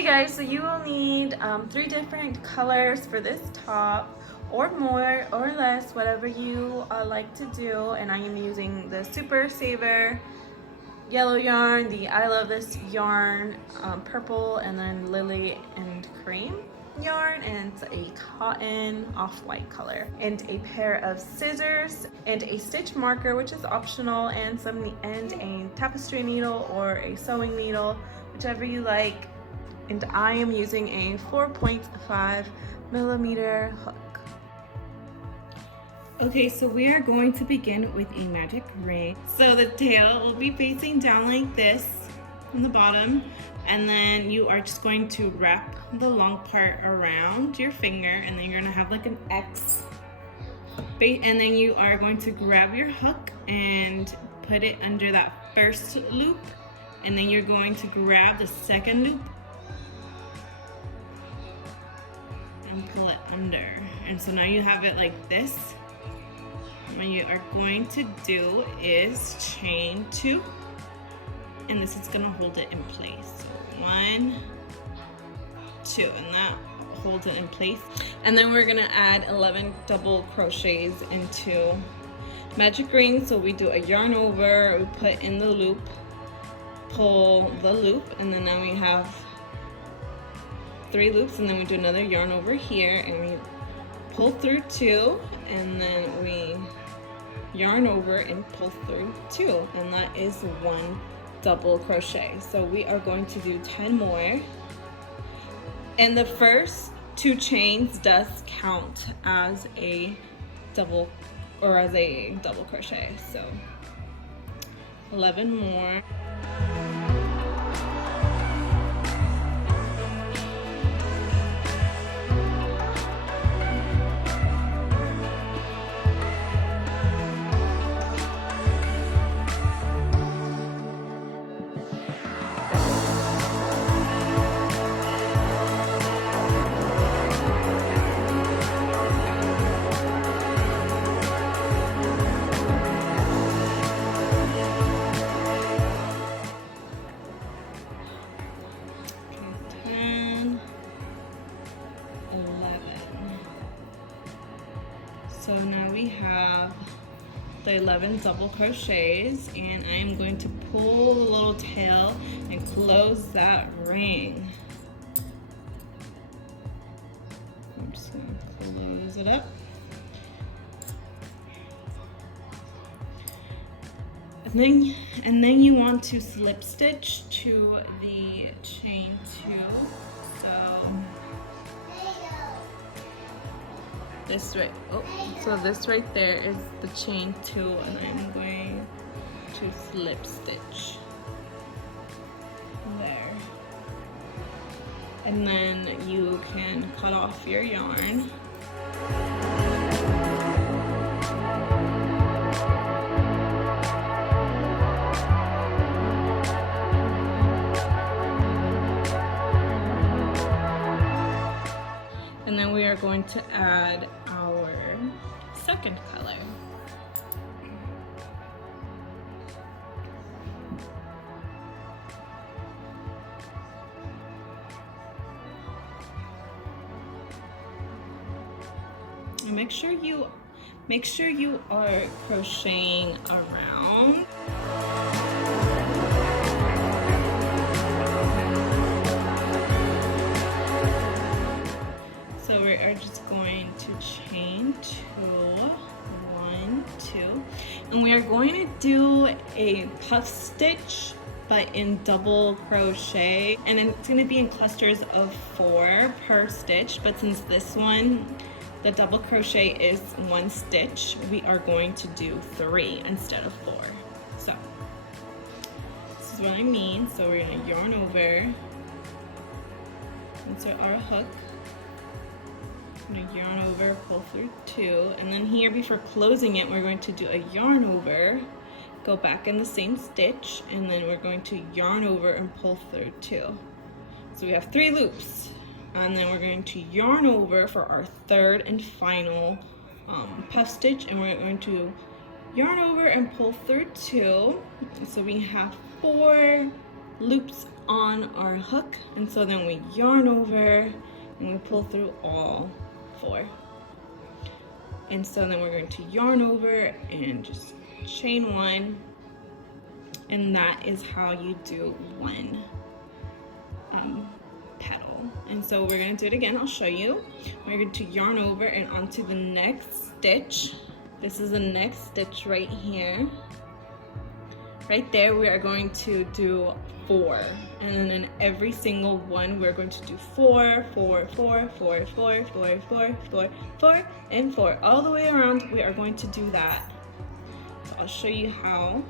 Hey guys, so you will need 3 different colors for this top, or more or less, whatever you like to do. And I am using the Super Saver yellow yarn, the I Love This yarn purple, and then Lily and Cream yarn, and it's a cotton off-white color, and a pair of scissors and a stitch marker, which is optional, and a tapestry needle or a sewing needle, whichever you like. And I am using a 4.5 millimeter hook. Okay, so we are going to begin with a magic ring. So the tail will be facing down like this from the bottom, and then you are just going to wrap the long part around your finger, and then you're gonna have like an X. And then you are going to grab your hook and put it under that first loop, and then you're going to grab the second loop and pull it under. And so now you have it like this. And what you are going to do is chain 2, and this is gonna hold it in place. So 1, 2, and that holds it in place. And then we're gonna add 11 double crochets into magic ring. So we do a yarn over, we put in the loop, pull the loop, and then now we have 3 loops, and then we do another yarn over here, and we pull through 2, and then we yarn over and pull through 2, and that is 1 double crochet. So we are going to do 10 more, and the first 2 chains does count as a double crochet. So 11 more. So now we have the 11 double crochets, and I am going to pull the little tail and close that ring. I'm just going to close it up. And then you want to slip stitch to the chain 2. So this right there is the chain 2, and I'm going to slip stitch there. And then you can cut off your yarn. And then we are going to add our second color. And make sure you are crocheting around. So we are just going to chain 2, 1, 2, and we are going to do a puff stitch, but in double crochet, and it's going to be in clusters of 4 per stitch. But since this one, the double crochet is 1 stitch, we are going to do 3 instead of 4. So this is what I mean. So we're going to yarn over, insert our hook. I'm going to yarn over, pull through 2, and then here, before closing it, we're going to do a yarn over, go back in the same stitch, and then we're going to yarn over and pull through 2. So we have 3 loops, and then we're going to yarn over for our 3rd and final puff stitch, and we're going to yarn over and pull through 2. So we have 4 loops on our hook, and so then we yarn over and we pull through all 4. And so then we're going to yarn over and just chain 1, and that is how you do 1 petal. And so we're going to do it again. I'll show you. We're going to yarn over and onto the next stitch. This is the next stitch right here. Right there we are going to do 4, and then in every single one we're going to do 4, 4, 4, 4, 4, 4, 4, 4, 4, and 4. All the way around we are going to do that. So I'll show you how.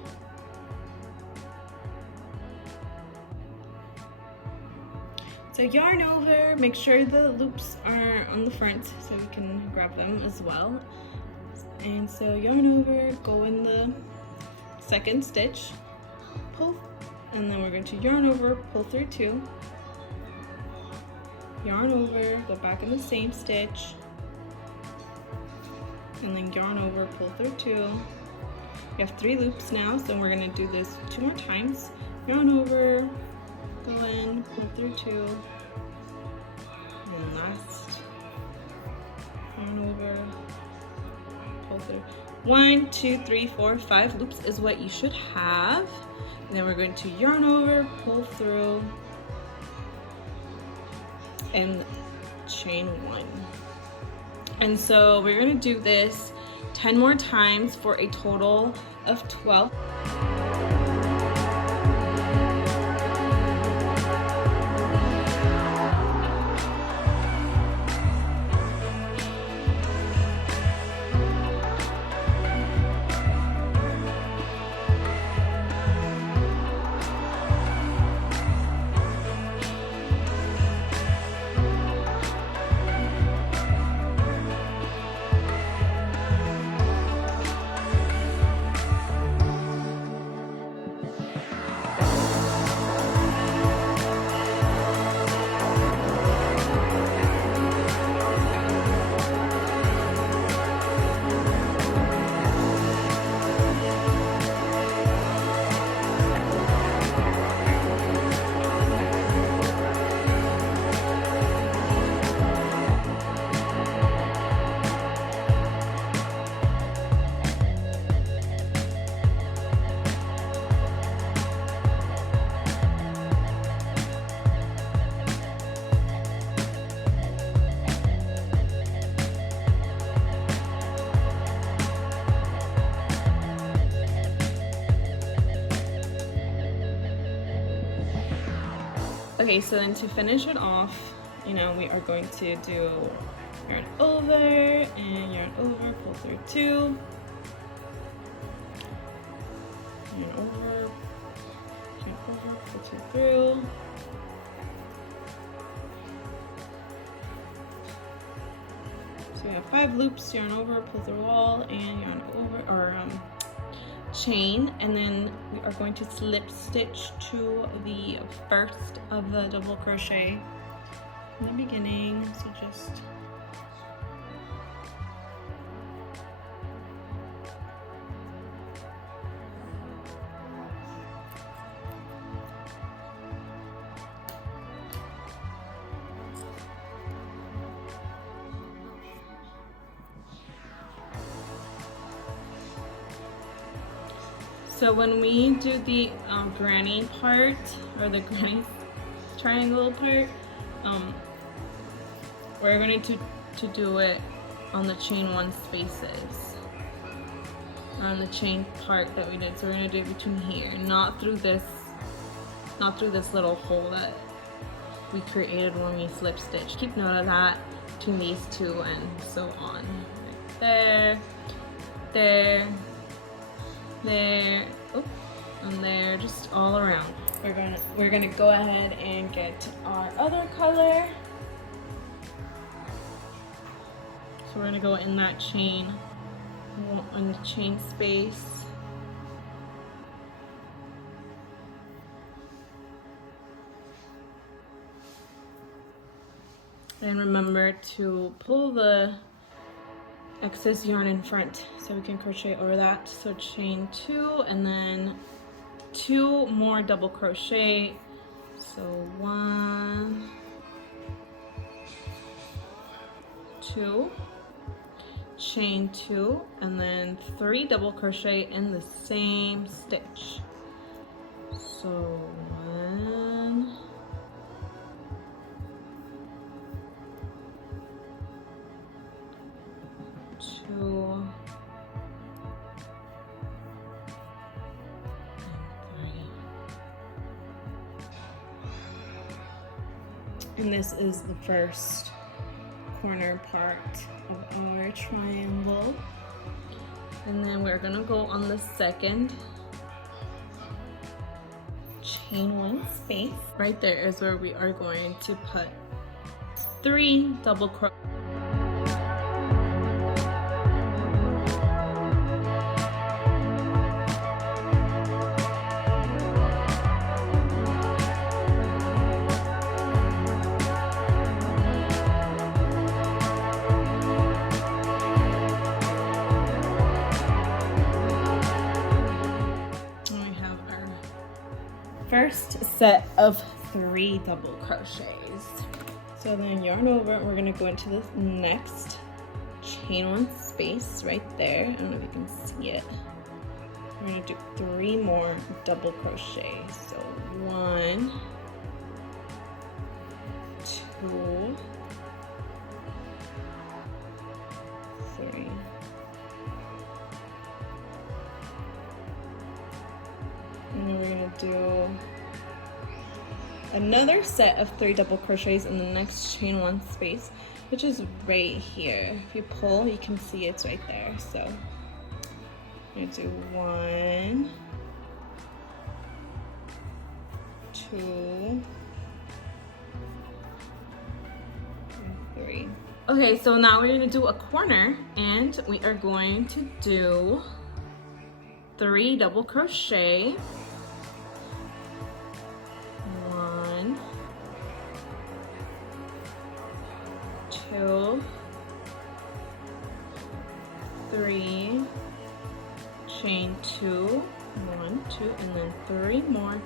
So yarn over, make sure the loops are on the front so we can grab them as well. And so yarn over, go in the second stitch, pull, and then we're going to yarn over, pull through 2, yarn over, go back in the same stitch, and then yarn over, pull through 2. We have 3 loops now, so we're going to do this 2 more times. Yarn over, go in, pull through 2, and last, yarn over, pull through. 1, 2, 3, 4, 5 loops is what you should have. And then we're going to yarn over, pull through, and chain 1. And so we're going to do this 10 more times for a total of 12. Okay, so then to finish it off, you know, we are going to do yarn over and yarn over, pull through 2, yarn over, pull 2 through, so we have 5 loops, yarn over, pull through all, and yarn over, or chain, and then we are going to slip stitch to the first of the double crochet in the beginning. So just so when we do the granny part, or the granny triangle part, we're going to do it on the chain 1 spaces, on the chain part that we did. So we're going to do it between here, not through this little hole that we created when we slip stitch. Keep note of that between these 2 and so on. Right there, there, there, oh, and there, just all around. We're gonna go ahead and get our other color. So we're gonna go in that chain, in the chain space. And remember to pull the excess yarn in front so we can crochet over that. So chain 2 and then 2 more double crochet So 1, 2, chain 2, and then 3 double crochet in the same stitch. So 1, 2, and this is the first corner part of our triangle. And then we're gonna go on the second, chain 1 space. Right there is where we are going to put 3 double crochet. First set of 3 double crochets. So then yarn over, we're gonna go into this next chain 1 space right there. I don't know if you can see it. We're gonna do 3 more double crochets. So 1, 2, 3. And then we're gonna do another set of 3 double crochets in the next chain 1 space, which is right here. If you pull, you can see it's right there. So I'm gonna do 1, 2, and 3. Okay, so now we're gonna do a corner, and we are going to do 3 double crochet. 1, 2, 3, chain 2, 1, 2, and then 3 more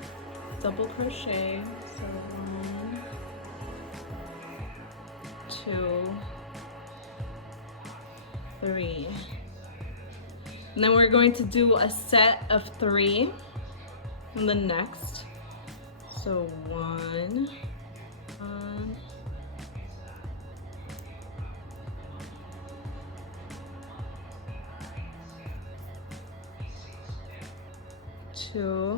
double crochet. So 1, 2, 3. And then we're going to do a set of 3 in the next. So 1, 2,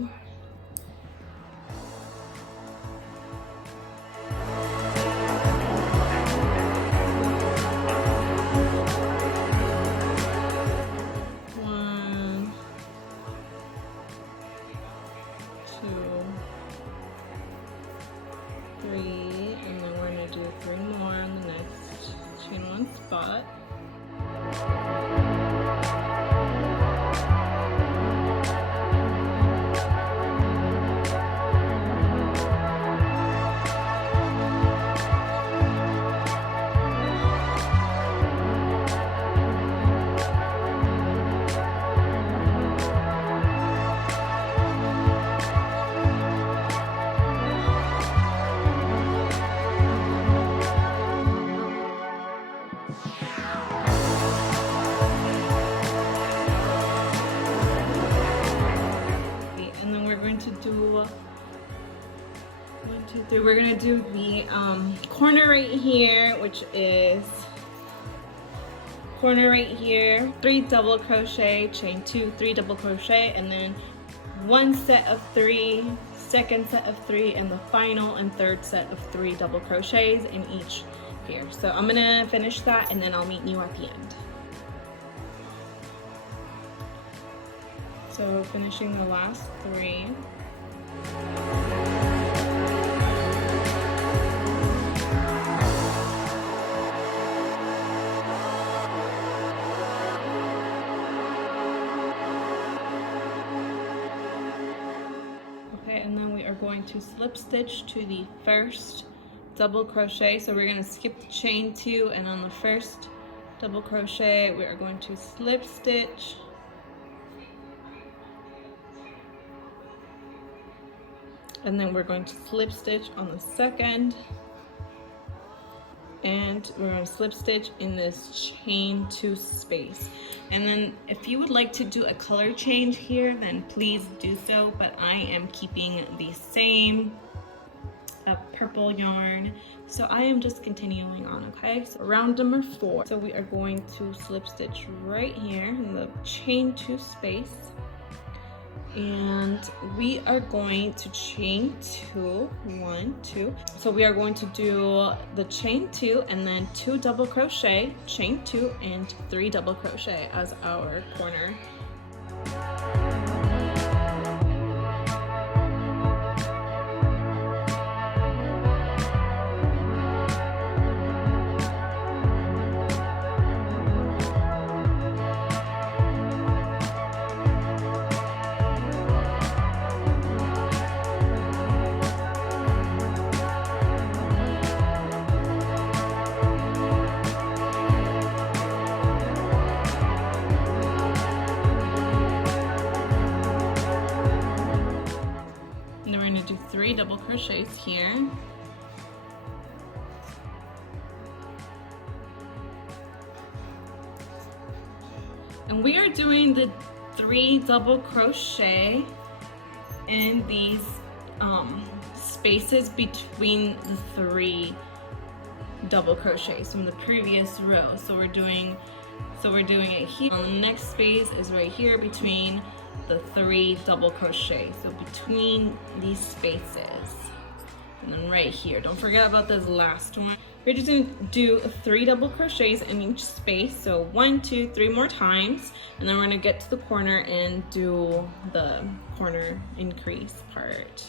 3, and then we're going to do 3 more on the next chain 1 spot. We're gonna do the corner right here, which is corner right here, 3 double crochet, chain 2, 3 double crochet, and then 1 set of 3, second set of 3, and the final and third set of 3 double crochets in each here. So I'm gonna finish that, and then I'll meet you at the end. So finishing the last 3. And then we are going to slip stitch to the first double crochet. So we're going to skip the chain 2, and on the first double crochet we are going to slip stitch and then we're going to slip stitch on the second, and we're going to slip stitch in this chain 2 space. And then if you would like to do a color change here, then please do so, but I am keeping the same purple yarn, so I am just continuing on. Okay, so round number 4, so we are going to slip stitch right here in the chain 2 space, and we are going to chain 2, 1, 2. So we are going to do the chain 2 and then 2 double crochet, chain 2 and 3 double crochet as our corner. Do 3 double crochets here, and we are doing the 3 double crochet in these spaces between the 3 double crochets from the previous row. So we're doing it here. The next space is right here between the 3 double crochet, so between these spaces, and then right here, don't forget about this last one. We're just going to do 3 double crochets in each space, so 1, 2, 3 more times, and then we're going to get to the corner and do the corner increase part.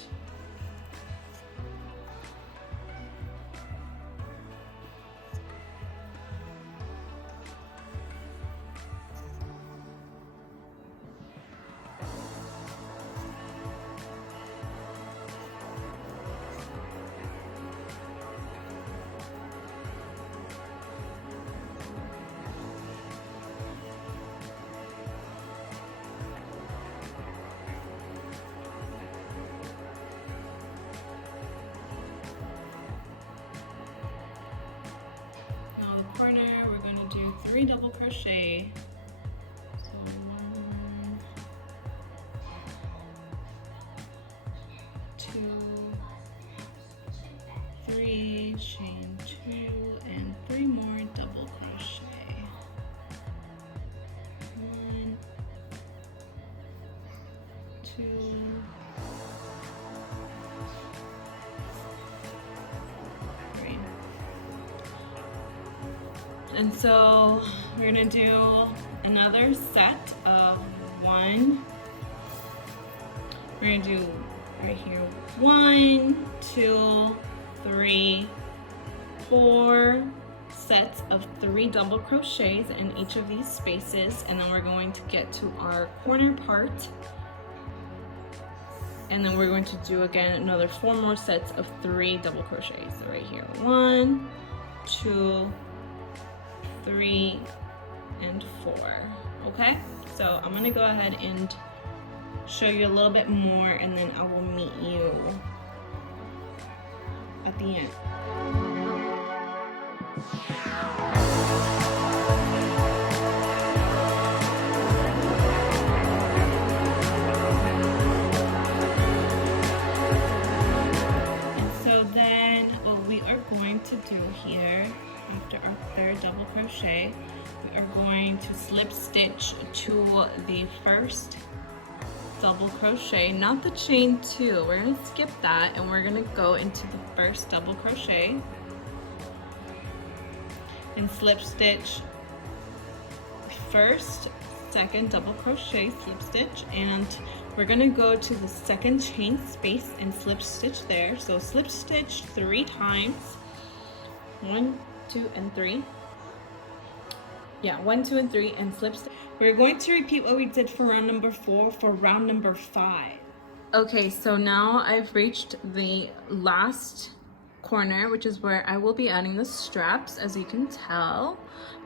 Corner, we're going to do 3 double crochet. So 1, 2, 3, chain 2, and 3 more double crochet. 1, 2, 3. And so we're gonna do another set of 1. We're gonna do right here 1, 2, 3, 4 sets of 3 double crochets in each of these spaces, and then we're going to get to our corner part, and then we're going to do again another 4 more sets of 3 double crochets. So right here, 1, 2, 3, and 4. Okay, so I'm gonna go ahead and show you a little bit more, and then I will meet you at the end. And so then what we are going to do here, after our 3rd double crochet, we are going to slip stitch to the first double crochet, not the chain 2. We're going to skip that, and we're going to go into the first double crochet and slip stitch first, 2nd double crochet, slip stitch, and we're going to go to the 2nd chain space and slip stitch there. So slip stitch 3 times, 1, 2, and 3. Yeah, 1, 2, and 3, and slip stitch. We're going to repeat what we did for round number 4 for round number 5. Okay, so now I've reached the last corner, which is where I will be adding the straps, as you can tell.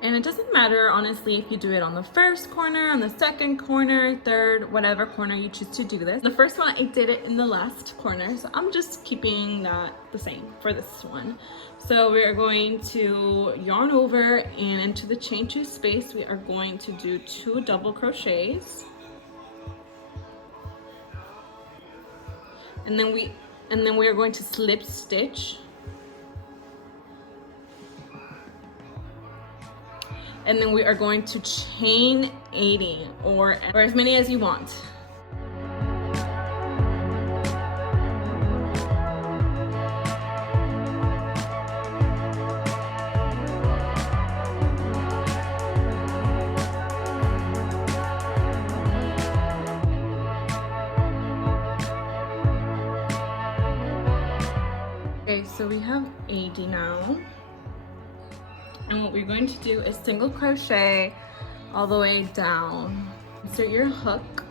And it doesn't matter, honestly, if you do it on the first corner, on the second corner, third, whatever corner you choose to do this. The first one, I did it in the last corner, so I'm just keeping that the same for this one. So we are going to yarn over, and into the chain 2 space, we are going to do 2 double crochets. And then we are going to slip stitch. And then we are going to chain 80 or as many as you want. Okay, so we have 80 now. And what we're going to do is single crochet all the way down. Insert your hook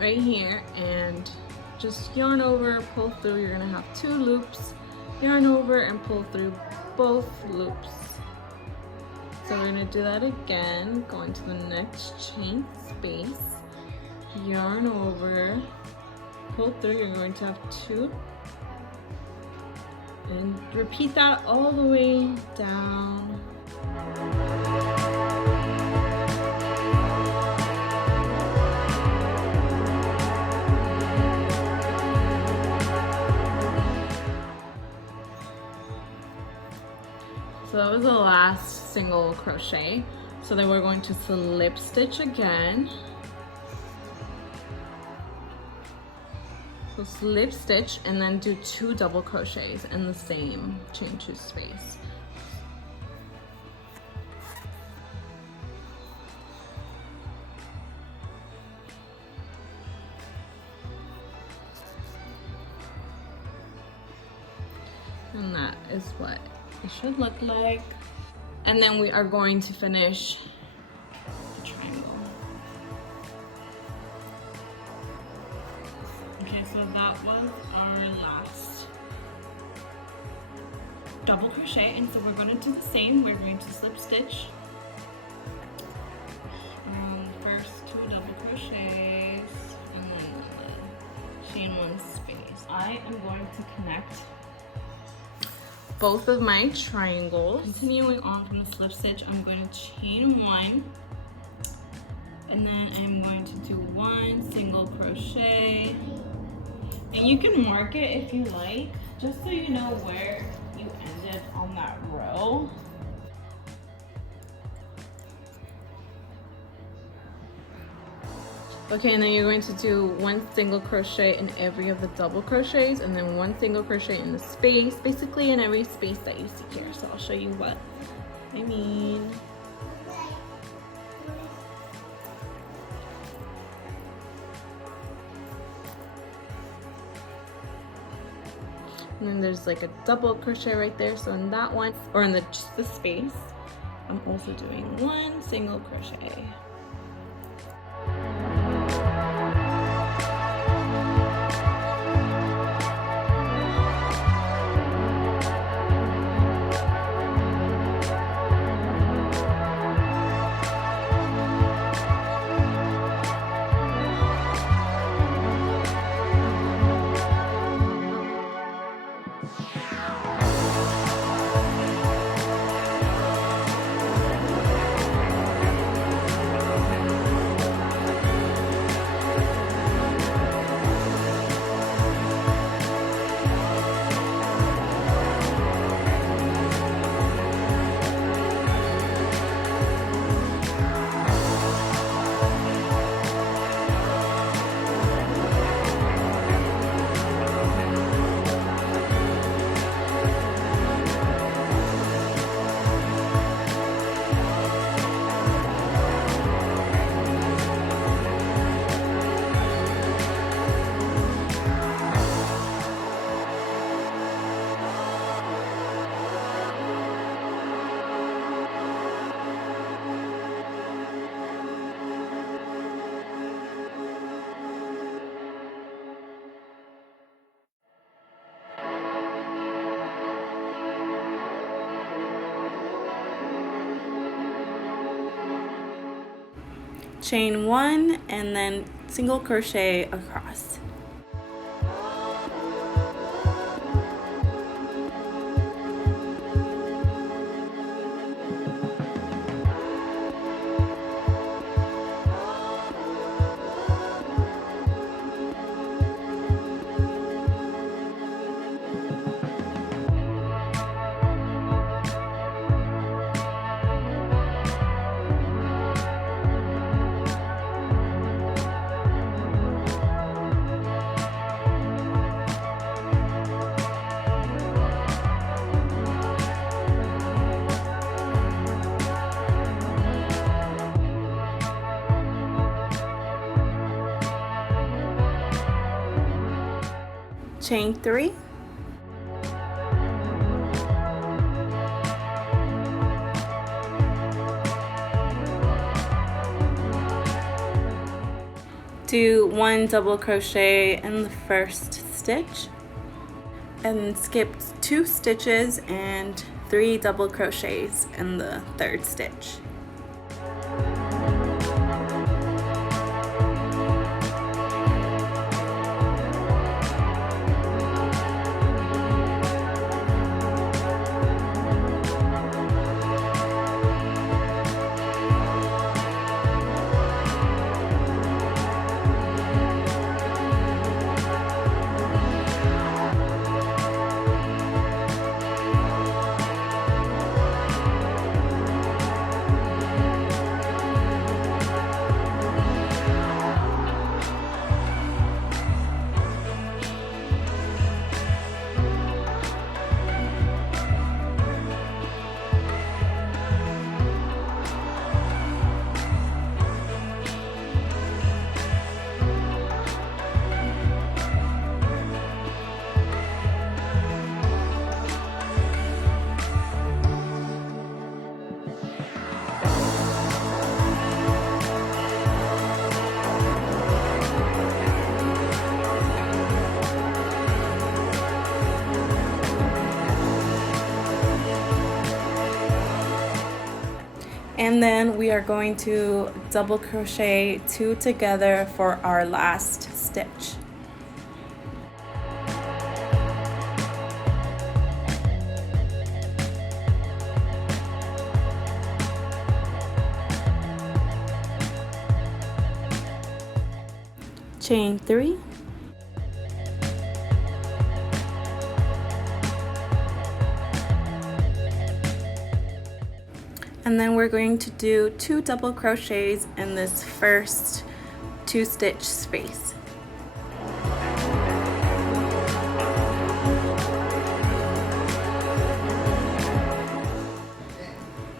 right here and just yarn over, pull through. You're gonna have 2 loops, yarn over and pull through both loops. So we're gonna do that again, go into the next chain space, yarn over, pull through. You're going to have 2. And repeat that all the way down. So that was the last single crochet. So then we're going to slip stitch again. So slip stitch and then do 2 double crochets in the same chain 2 space. And that is what it should look like. And then we are going to finish the triangle. Okay, so that was our last double crochet, and so we're going to do the same. We're going to slip stitch first 2 double crochets and then chain 1 space. I am going to connect both of my triangles. Continuing on from the slip stitch, I'm going to chain 1, and then I'm going to do 1 single crochet. And you can mark it if you like, just so you know where you ended on that row. Okay, and then you're going to do 1 single crochet in every of the double crochets, and then 1 single crochet in the space, basically in every space that you see here. So I'll show you what I mean. And then there's like a double crochet right there. So in that one, or in just the space, I'm also doing 1 single crochet. chain 1 and then single crochet across. Chain 3, do 1 double crochet in the first stitch, and skip 2 stitches and 3 double crochets in the third stitch. And then we are going to double crochet 2 together for our last stitch. Chain 3, and then we're going to do 2 double crochets in this first 2 stitch space.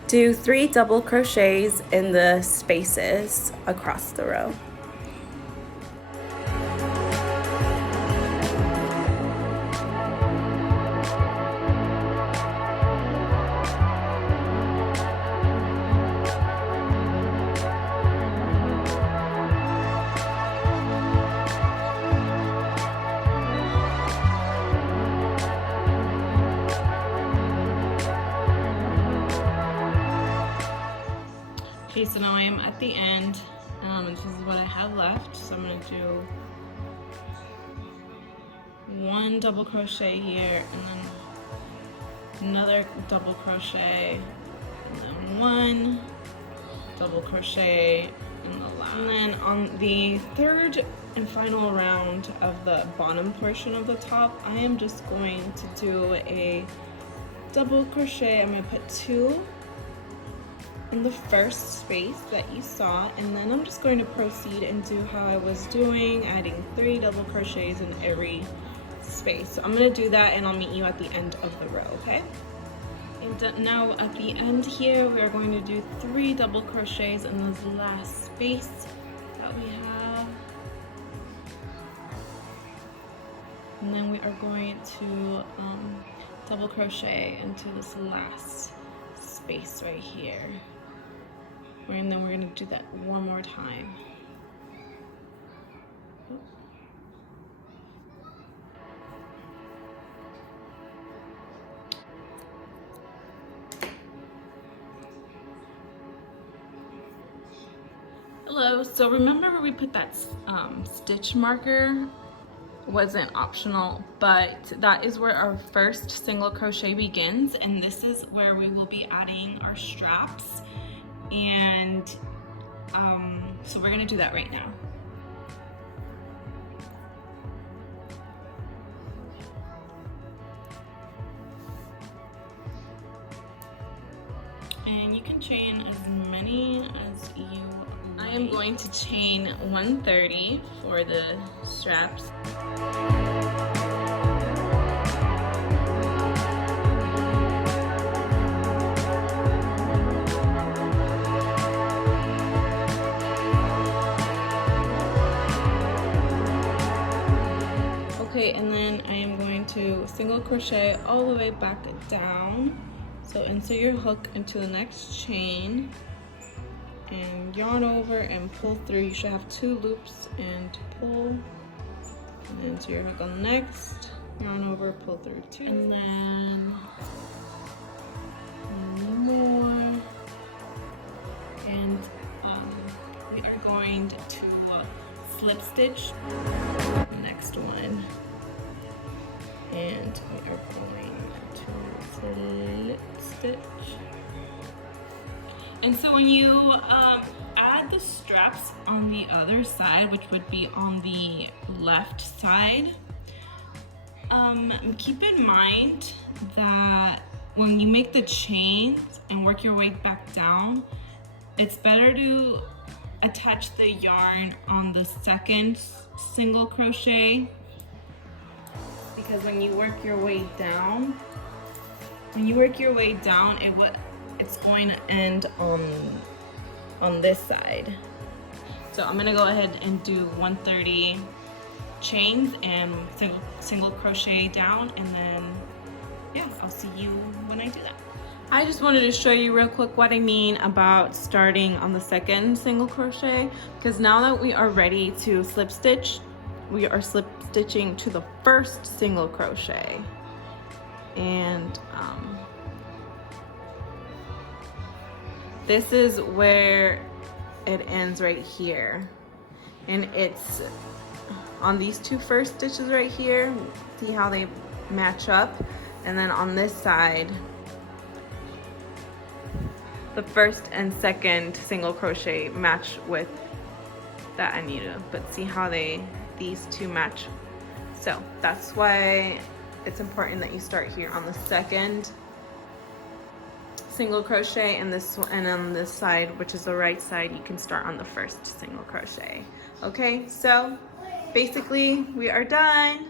Do 3 double crochets in the spaces across the row. Okay, so now I am at the end, and this is what I have left. So I'm going to do 1 double crochet here, and then another double crochet, and then 1 double crochet in the last. And then on the third and final round of the bottom portion of the top, I am just going to do a double crochet. I'm going to put 2 in the first space that you saw, and then I'm just going to proceed and do how I was doing, adding 3 double crochets in every space. So I'm going to do that, and I'll meet you at the end of the row, okay? And now at the end here, we are going to do 3 double crochets in this last space that we have, and then we are going to double crochet into this last space right here. And then we're going to do that one more time. Hello, so remember where we put that stitch marker? Wasn't optional, but that is where our first single crochet begins, and this is where we will be adding our straps. And so we're gonna do that right now. And you can chain as many as you like. I am going to chain 130 for the straps. Okay, and then I am going to single crochet all the way back down. So insert your hook into the next chain and yarn over and pull through. You should have 2 loops and pull. And then insert your hook on the next, yarn over, pull through 2. And then one more. And we are going to slip stitch the next one. And we are going to slip stitch. And so when you add the straps on the other side, which would be on the left side, keep in mind that when you make the chains and work your way back down, it's better to attach the yarn on the second single crochet, because when you work your way down, it's going to end on this side. So I'm gonna go ahead and do 130 chains and single crochet down, and then yeah, I'll see you when I do that. I just wanted to show you real quick what I mean about starting on the second single crochet, because now that we are ready to slip stitch, we are slip stitching to the first single crochet. And this is where it ends right here, and it's on these 2 first stitches right here. See how they match up? And then on this side, the first and second single crochet match with that Anita, but see how these 2 match. So that's why it's important that you start here on the second single crochet, and on this side, which is the right side, you can start on the first single crochet. Okay, so basically we are done.